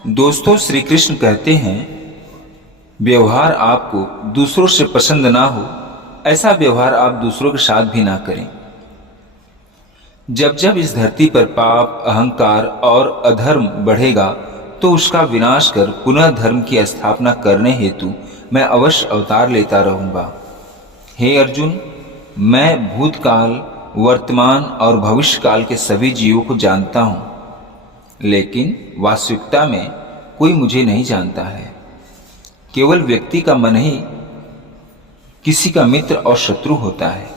दोस्तों, श्री कृष्ण कहते हैं, व्यवहार आपको दूसरों से पसंद ना हो ऐसा व्यवहार आप दूसरों के साथ भी ना करें। जब जब इस धरती पर पाप, अहंकार और अधर्म बढ़ेगा तो उसका विनाश कर पुनः धर्म की स्थापना करने हेतु मैं अवश्य अवतार लेता रहूंगा। हे अर्जुन, मैं भूतकाल, वर्तमान और भविष्य काल के सभी जीवों को जानता हूं, लेकिन वास्तविकता में कोई मुझे नहीं जानता है। केवल व्यक्ति का मन ही किसी का मित्र और शत्रु होता है।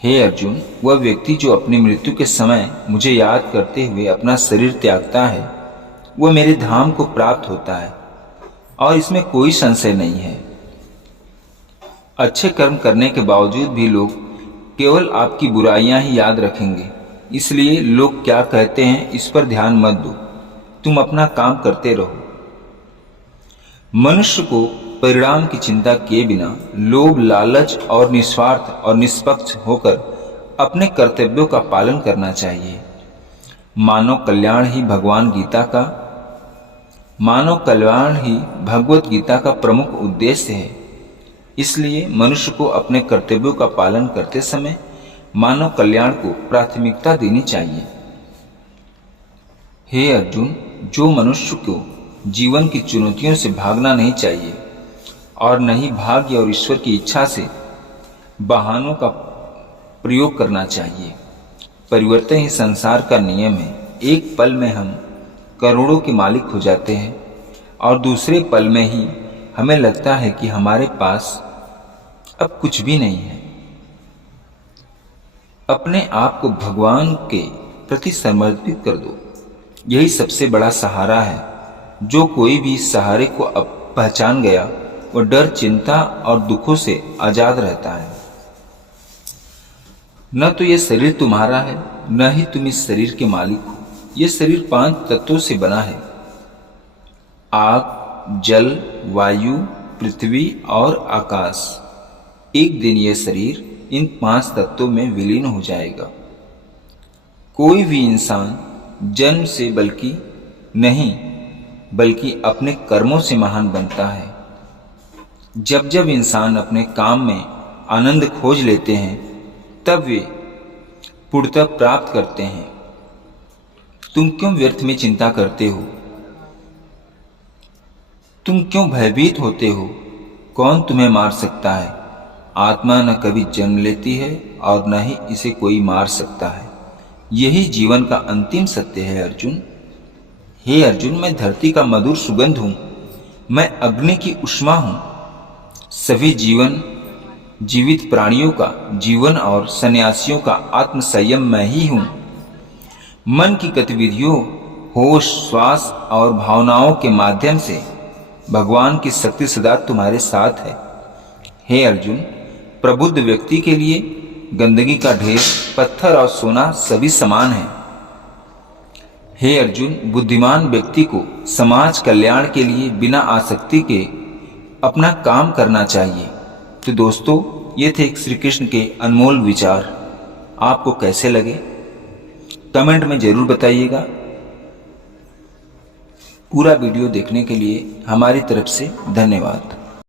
हे अर्जुन, वह व्यक्ति जो अपनी मृत्यु के समय मुझे याद करते हुए अपना शरीर त्यागता है, वह मेरे धाम को प्राप्त होता है और इसमें कोई संशय नहीं है। अच्छे कर्म करने के बावजूद भी लोग केवल आपकी बुराइयां ही याद रखेंगे, इसलिए लोग क्या कहते हैं इस पर ध्यान मत दो, तुम अपना काम करते रहो। मनुष्य को परिणाम की चिंता किए बिना लोभ, लालच और निस्वार्थ और निष्पक्ष होकर अपने कर्तव्यों का पालन करना चाहिए। मानव कल्याण ही भगवत गीता का प्रमुख उद्देश्य है। इसलिए मनुष्य को अपने कर्तव्यों का पालन करते समय मानव कल्याण को प्राथमिकता देनी चाहिए। हे अर्जुन, जो मनुष्य को जीवन की चुनौतियों से भागना नहीं चाहिए और न ही भाग्य और ईश्वर की इच्छा से बहानों का प्रयोग करना चाहिए। परिवर्तन ही संसार का नियम है। एक पल में हम करोड़ों के मालिक हो जाते हैं और दूसरे पल में ही हमें लगता है कि हमारे पास अब कुछ भी नहीं है। अपने आप को भगवान के प्रति समर्पित कर दो, यही सबसे बड़ा सहारा है। जो कोई भी इस सहारे को अब पहचान गया, वह डर, चिंता और दुखों से आजाद रहता है। न तो यह शरीर तुम्हारा है, न ही तुम इस शरीर के मालिक हो। यह शरीर 5 तत्वों से बना है: आग, जल, वायु, पृथ्वी और आकाश। एक दिन यह शरीर इन 5 तत्वों में विलीन हो जाएगा। कोई भी इंसान जन्म से बल्कि अपने कर्मों से महान बनता है। जब जब इंसान अपने काम में आनंद खोज लेते हैं, तब वे पूर्णता प्राप्त करते हैं। तुम क्यों व्यर्थ में चिंता करते हो? तुम क्यों भयभीत होते हो? कौन तुम्हें मार सकता है? आत्मा न कभी जन्म लेती है और न ही इसे कोई मार सकता है। यही जीवन का अंतिम सत्य है अर्जुन। हे अर्जुन, मैं धरती का मधुर सुगंध हूं, मैं अग्नि की उष्मा हूं। सभी जीवित प्राणियों का जीवन और सन्यासियों का आत्म संयम मैं ही हूं। मन की गतिविधियों, होश, श्वास और भावनाओं के माध्यम से भगवान की शक्ति सदा तुम्हारे साथ है। हे अर्जुन, प्रबुद्ध व्यक्ति के लिए गंदगी का ढेर, पत्थर और सोना सभी समान है। हे अर्जुन, बुद्धिमान व्यक्ति को समाज कल्याण के लिए बिना आसक्ति के अपना काम करना चाहिए। तो दोस्तों, ये थे श्री कृष्ण के अनमोल विचार। आपको कैसे लगे कमेंट में जरूर बताइएगा। पूरा वीडियो देखने के लिए हमारी तरफ से धन्यवाद।